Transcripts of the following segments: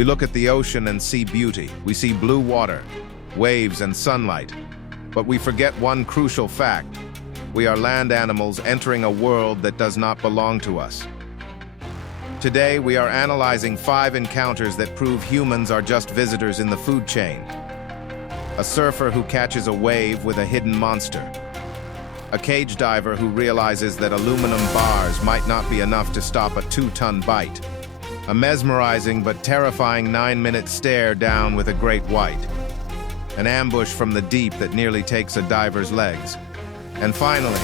We look at the ocean and see beauty. We see blue water, waves, and sunlight. But we forget one crucial fact. We are land animals entering a world that does not belong to us. Today, we are analyzing 5 encounters that prove humans are just visitors in the food chain. A surfer who catches a wave with a hidden monster. A cage diver who realizes that aluminum bars might not be enough to stop a 2-ton bite. A mesmerizing but terrifying 9-minute stare down with a great white. An ambush from the deep that nearly takes a diver's legs. And finally,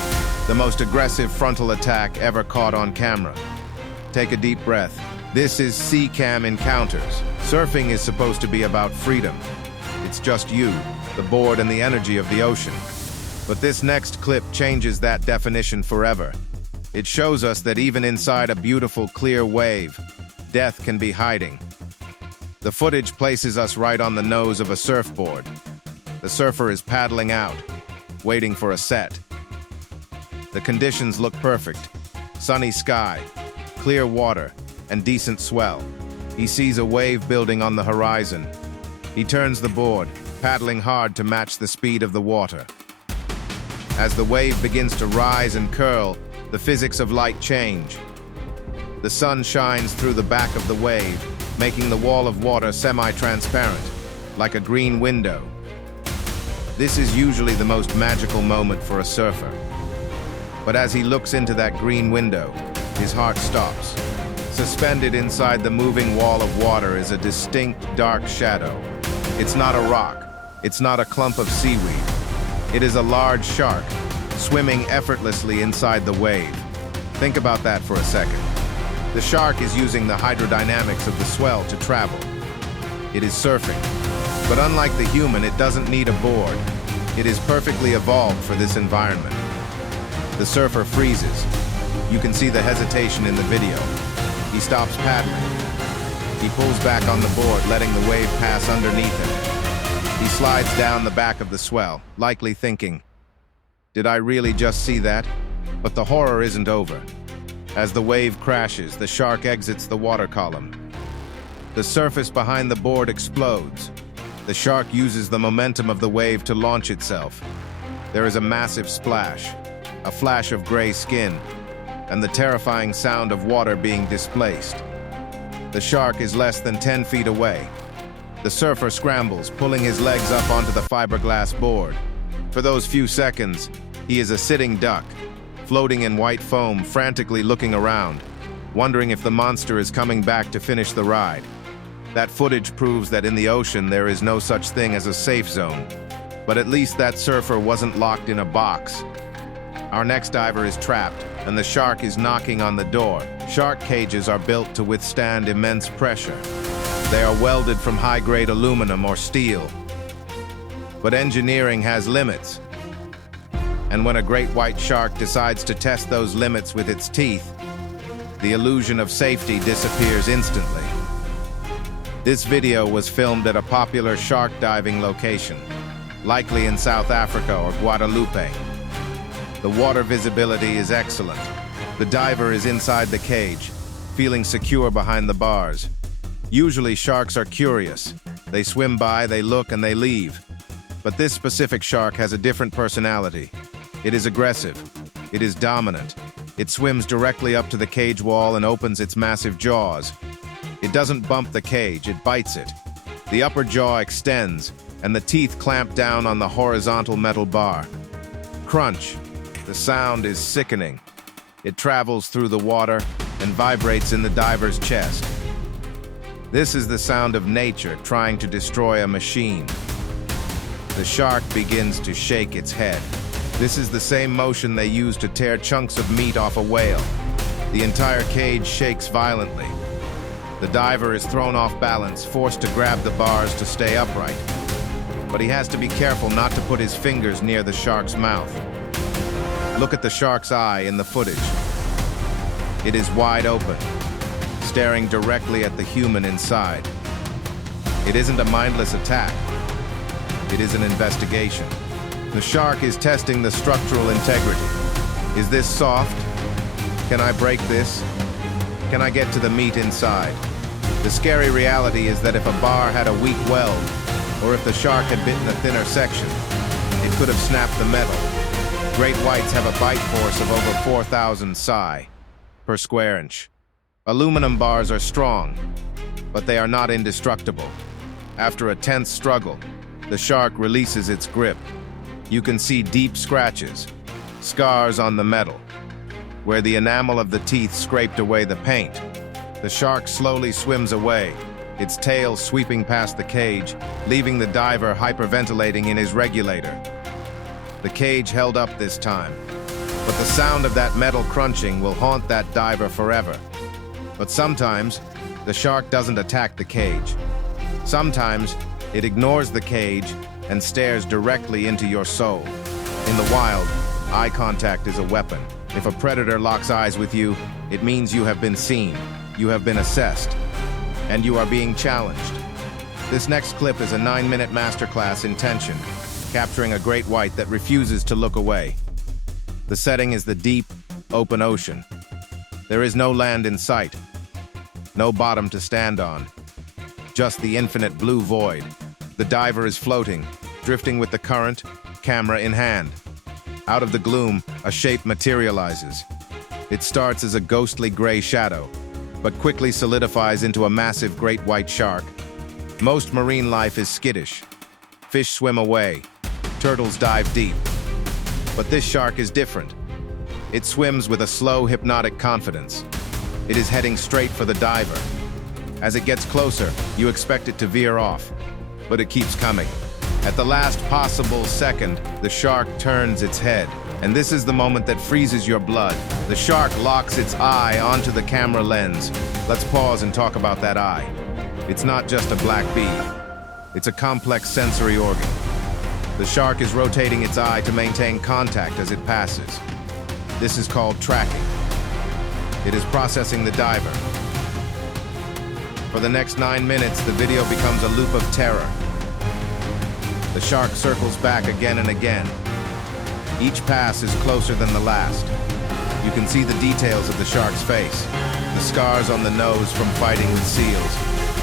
the most aggressive frontal attack ever caught on camera. Take a deep breath. This is Seacam Encounters. Surfing is supposed to be about freedom. It's just you, the board, and the energy of the ocean. But this next clip changes that definition forever. It shows us that even inside a beautiful, clear wave, death can be hiding. The footage places us right on the nose of a surfboard. The surfer is paddling out, waiting for a set. The conditions look perfect. Sunny sky, clear water, and decent swell. He sees a wave building on the horizon. He turns the board, paddling hard to match the speed of the water. As the wave begins to rise and curl, the physics of light change. The sun shines through the back of the wave, making the wall of water semi-transparent, like a green window. This is usually the most magical moment for a surfer. But as he looks into that green window, his heart stops. Suspended inside the moving wall of water is a distinct dark shadow. It's not a rock. It's not a clump of seaweed. It is a large shark, swimming effortlessly inside the wave. Think about that for a second. The shark is using the hydrodynamics of the swell to travel. It is surfing. But unlike the human, it doesn't need a board. It is perfectly evolved for this environment. The surfer freezes. You can see the hesitation in the video. He stops paddling. He pulls back on the board, letting the wave pass underneath him. He slides down the back of the swell, likely thinking, "Did I really just see that?" But the horror isn't over. As the wave crashes, the shark exits the water column. The surface behind the board explodes. The shark uses the momentum of the wave to launch itself. There is a massive splash, a flash of gray skin, and the terrifying sound of water being displaced. The shark is less than 10 feet away. The surfer scrambles, pulling his legs up onto the fiberglass board. For those few seconds, he is a sitting duck, floating in white foam, frantically looking around, wondering if the monster is coming back to finish the ride. That footage proves that in the ocean there is no such thing as a safe zone. But at least that surfer wasn't locked in a box. Our next diver is trapped, and the shark is knocking on the door. Shark cages are built to withstand immense pressure. They are welded from high-grade aluminum or steel. But engineering has limits. And when a great white shark decides to test those limits with its teeth, the illusion of safety disappears instantly. This video was filmed at a popular shark diving location, likely in South Africa or Guadeloupe. The water visibility is excellent. The diver is inside the cage, feeling secure behind the bars. Usually sharks are curious. They swim by, they look, and they leave. But this specific shark has a different personality. It is aggressive. It is dominant. It swims directly up to the cage wall and opens its massive jaws. It doesn't bump the cage, it bites it. The upper jaw extends, and the teeth clamp down on the horizontal metal bar. Crunch. The sound is sickening. It travels through the water and vibrates in the diver's chest. This is the sound of nature trying to destroy a machine. The shark begins to shake its head. This is the same motion they use to tear chunks of meat off a whale. The entire cage shakes violently. The diver is thrown off balance, forced to grab the bars to stay upright. But he has to be careful not to put his fingers near the shark's mouth. Look at the shark's eye in the footage. It is wide open, staring directly at the human inside. It isn't a mindless attack. It is an investigation. The shark is testing the structural integrity. Is this soft? Can I break this? Can I get to the meat inside? The scary reality is that if a bar had a weak weld, or if the shark had bitten a thinner section, it could have snapped the metal. Great whites have a bite force of over 4,000 psi per square inch. Aluminum bars are strong, but they are not indestructible. After a tense struggle, the shark releases its grip. You can see deep scratches, scars on the metal, where the enamel of the teeth scraped away the paint. The shark slowly swims away, its tail sweeping past the cage, leaving the diver hyperventilating in his regulator. The cage held up this time, but the sound of that metal crunching will haunt that diver forever. But sometimes, the shark doesn't attack the cage. Sometimes, it ignores the cage and stares directly into your soul. In the wild, eye contact is a weapon. If a predator locks eyes with you, it means you have been seen, you have been assessed, and you are being challenged. This next clip is a 9-minute masterclass in tension, capturing a great white that refuses to look away. The setting is the deep, open ocean. There is no land in sight, no bottom to stand on, just the infinite blue void. The diver is floating, drifting with the current, camera in hand. Out of the gloom, a shape materializes. It starts as a ghostly gray shadow, but quickly solidifies into a massive great white shark. Most marine life is skittish. Fish swim away, turtles dive deep. But this shark is different. It swims with a slow, hypnotic confidence. It is heading straight for the diver. As it gets closer, you expect it to veer off, but it keeps coming. At the last possible second, the shark turns its head, and this is the moment that freezes your blood. The shark locks its eye onto the camera lens. Let's pause and talk about that eye. It's not just a black bead. It's a complex sensory organ. The shark is rotating its eye to maintain contact as it passes. This is called tracking. It is processing the diver. For the next 9 minutes, the video becomes a loop of terror. The shark circles back again and again. Each pass is closer than the last. You can see the details of the shark's face, the scars on the nose from fighting with seals,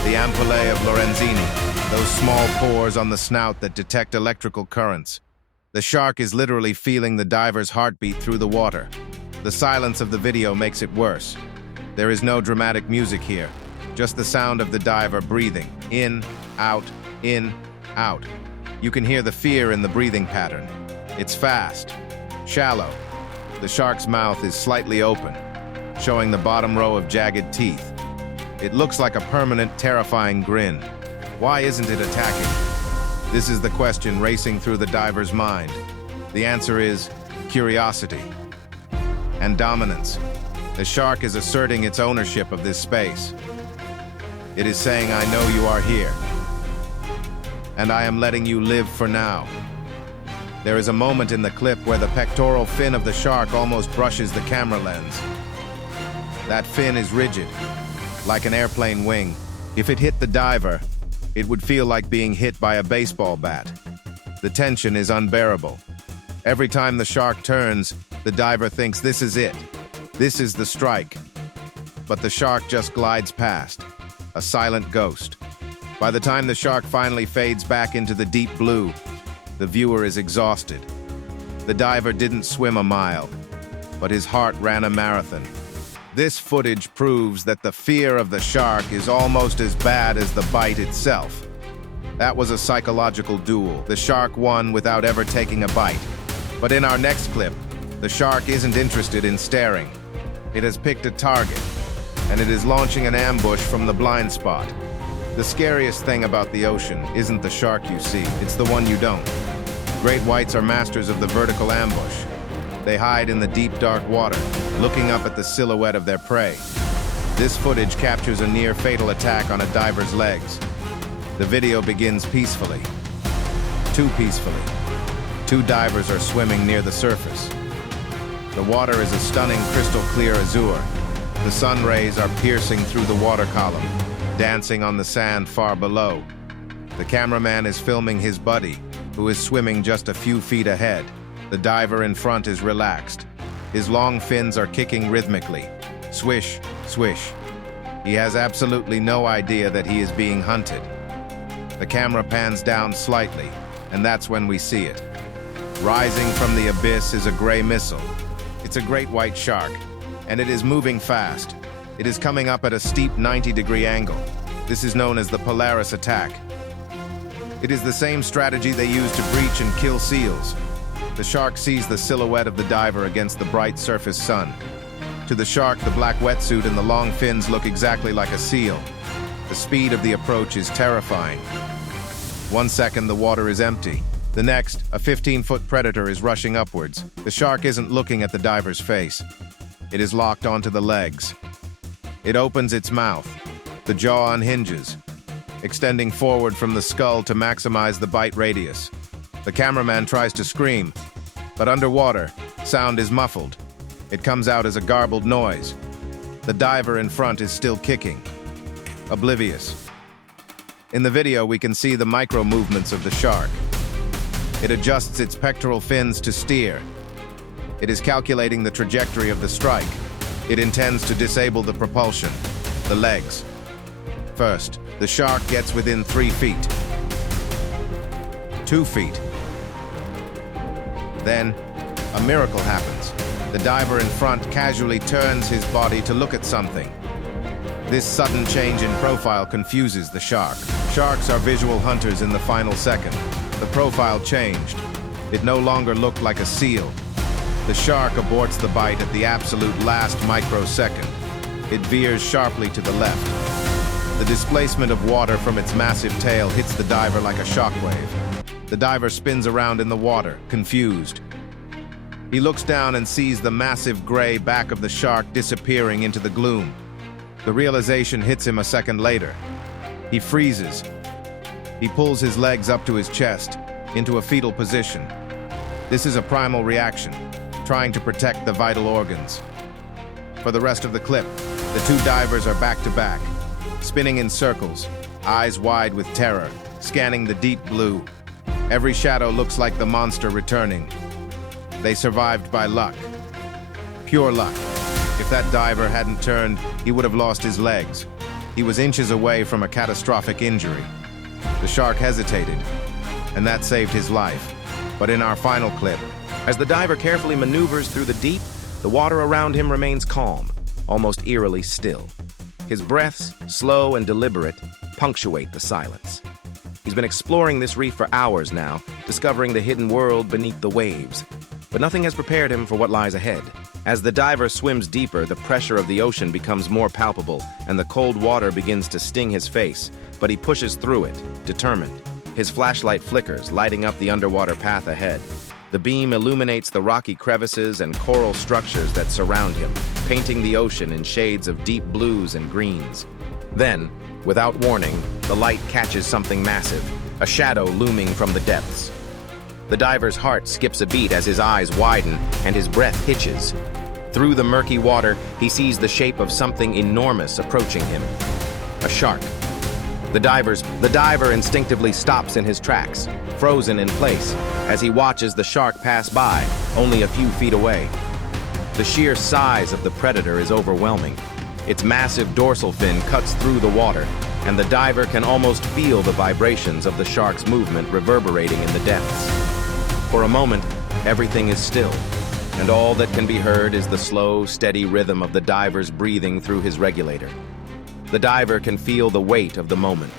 the ampullae of Lorenzini, those small pores on the snout that detect electrical currents. The shark is literally feeling the diver's heartbeat through the water. The silence of the video makes it worse. There is no dramatic music here, just the sound of the diver breathing, in, out, in, out. You can hear the fear in the breathing pattern. It's fast, shallow. The shark's mouth is slightly open, showing the bottom row of jagged teeth. It looks like a permanent, terrifying grin. Why isn't it attacking? This is the question racing through the diver's mind. The answer is curiosity and dominance. The shark is asserting its ownership of this space. It is saying, I know you are here, and I am letting you live for now. There is a moment in the clip where the pectoral fin of the shark almost brushes the camera lens. That fin is rigid, like an airplane wing. If it hit the diver, it would feel like being hit by a baseball bat. The tension is unbearable. Every time the shark turns, the diver thinks this is it. This is the strike. But the shark just glides past, a silent ghost. By the time the shark finally fades back into the deep blue, the viewer is exhausted. The diver didn't swim a mile, but his heart ran a marathon. This footage proves that the fear of the shark is almost as bad as the bite itself. That was a psychological duel. The shark won without ever taking a bite. But in our next clip, the shark isn't interested in staring. It has picked a target, and it is launching an ambush from the blind spot. The scariest thing about the ocean isn't the shark you see, it's the one you don't. Great whites are masters of the vertical ambush. They hide in the deep, dark water, looking up at the silhouette of their prey. This footage captures a near-fatal attack on a diver's legs. The video begins peacefully. Too peacefully. Two divers are swimming near the surface. The water is a stunning crystal-clear azure. The sun rays are piercing through the water column, dancing on the sand far below. The cameraman is filming his buddy, who is swimming just a few feet ahead. The diver in front is relaxed. His long fins are kicking rhythmically. Swish, swish. He has absolutely no idea that he is being hunted. The camera pans down slightly, and that's when we see it. Rising from the abyss is a gray missile. It's a great white shark, and it is moving fast. It is coming up at a steep 90-degree angle. This is known as the Polaris attack. It is the same strategy they use to breach and kill seals. The shark sees the silhouette of the diver against the bright surface sun. To the shark, the black wetsuit and the long fins look exactly like a seal. The speed of the approach is terrifying. 1 second, the water is empty. The next, a 15-foot predator is rushing upwards. The shark isn't looking at the diver's face. It is locked onto the legs. It opens its mouth. The jaw unhinges, extending forward from the skull to maximize the bite radius. The cameraman tries to scream, but underwater, sound is muffled. It comes out as a garbled noise. The diver in front is still kicking, oblivious. In the video, we can see the micro movements of the shark. It adjusts its pectoral fins to steer. It is calculating the trajectory of the strike. It intends to disable the propulsion, the legs. First, the shark gets within 3 feet. 2 feet. Then, a miracle happens. The diver in front casually turns his body to look at something. This sudden change in profile confuses the shark. Sharks are visual hunters in the final second. The profile changed. It no longer looked like a seal. The shark aborts the bite at the absolute last microsecond. It veers sharply to the left. The displacement of water from its massive tail hits the diver like a shockwave. The diver spins around in the water, confused. He looks down and sees the massive gray back of the shark disappearing into the gloom. The realization hits him a second later. He freezes. He pulls his legs up to his chest, into a fetal position. This is a primal reaction, trying to protect the vital organs. For the rest of the clip, the two divers are back to back, spinning in circles, eyes wide with terror, scanning the deep blue. Every shadow looks like the monster returning. They survived by luck. Pure luck. If that diver hadn't turned, he would have lost his legs. He was inches away from a catastrophic injury. The shark hesitated, and that saved his life. But in our final clip, as the diver carefully maneuvers through the deep, the water around him remains calm, almost eerily still. His breaths, slow and deliberate, punctuate the silence. He's been exploring this reef for hours now, discovering the hidden world beneath the waves. But nothing has prepared him for what lies ahead. As the diver swims deeper, the pressure of the ocean becomes more palpable, and the cold water begins to sting his face, but he pushes through it, determined. His flashlight flickers, lighting up the underwater path ahead. The beam illuminates the rocky crevices and coral structures that surround him, painting the ocean in shades of deep blues and greens. Then, without warning, the light catches something massive, a shadow looming from the depths. The diver's heart skips a beat as his eyes widen and his breath hitches. Through the murky water, he sees the shape of something enormous approaching him. A shark. The diver instinctively stops in his tracks, frozen in place, as he watches the shark pass by, only a few feet away. The sheer size of the predator is overwhelming. Its massive dorsal fin cuts through the water, and the diver can almost feel the vibrations of the shark's movement reverberating in the depths. For a moment, everything is still, and all that can be heard is the slow, steady rhythm of the diver's breathing through his regulator. The diver can feel the weight of the moment.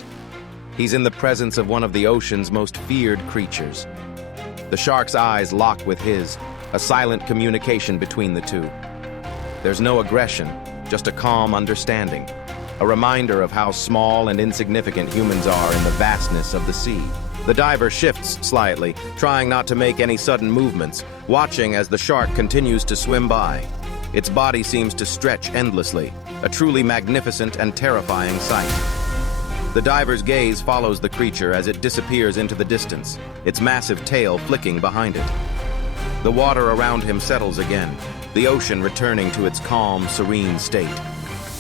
He's in the presence of one of the ocean's most feared creatures. The shark's eyes lock with his, a silent communication between the two. There's no aggression, just a calm understanding, a reminder of how small and insignificant humans are in the vastness of the sea. The diver shifts slightly, trying not to make any sudden movements, watching as the shark continues to swim by. Its body seems to stretch endlessly, a truly magnificent and terrifying sight. The diver's gaze follows the creature as it disappears into the distance, its massive tail flicking behind it. The water around him settles again, the ocean returning to its calm, serene state.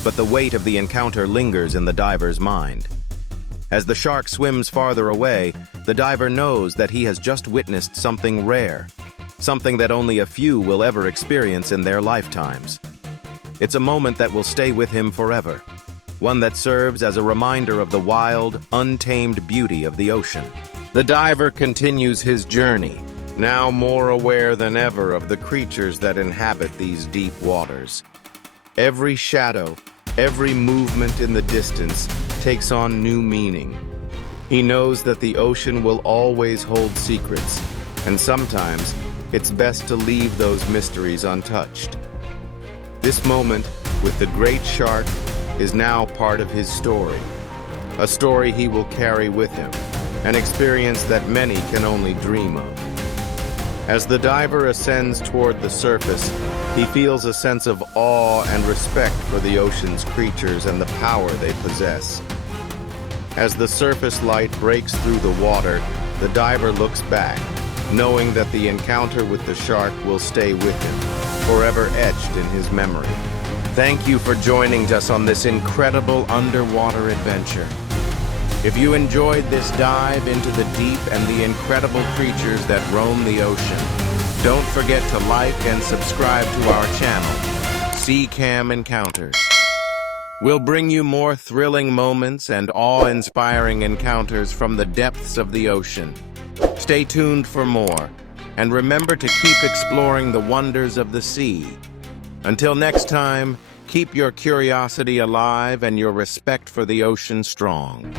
But the weight of the encounter lingers in the diver's mind. As the shark swims farther away, the diver knows that he has just witnessed something rare, something that only a few will ever experience in their lifetimes. It's a moment that will stay with him forever, one that serves as a reminder of the wild, untamed beauty of the ocean. The diver continues his journey, now more aware than ever of the creatures that inhabit these deep waters. Every shadow, every movement in the distance takes on new meaning. He knows that the ocean will always hold secrets, and sometimes it's best to leave those mysteries untouched. This moment with the great shark is now part of his story, a story he will carry with him, an experience that many can only dream of. As the diver ascends toward the surface, he feels a sense of awe and respect for the ocean's creatures and the power they possess. As the surface light breaks through the water, the diver looks back, knowing that the encounter with the shark will stay with him, forever etched in his memory. Thank you for joining us on this incredible underwater adventure. If you enjoyed this dive into the deep and the incredible creatures that roam the ocean, don't forget to like and subscribe to our channel, SeaCam Encounters. We'll bring you more thrilling moments and awe-inspiring encounters from the depths of the ocean. Stay tuned for more, and remember to keep exploring the wonders of the sea. Until next time, keep your curiosity alive and your respect for the ocean strong.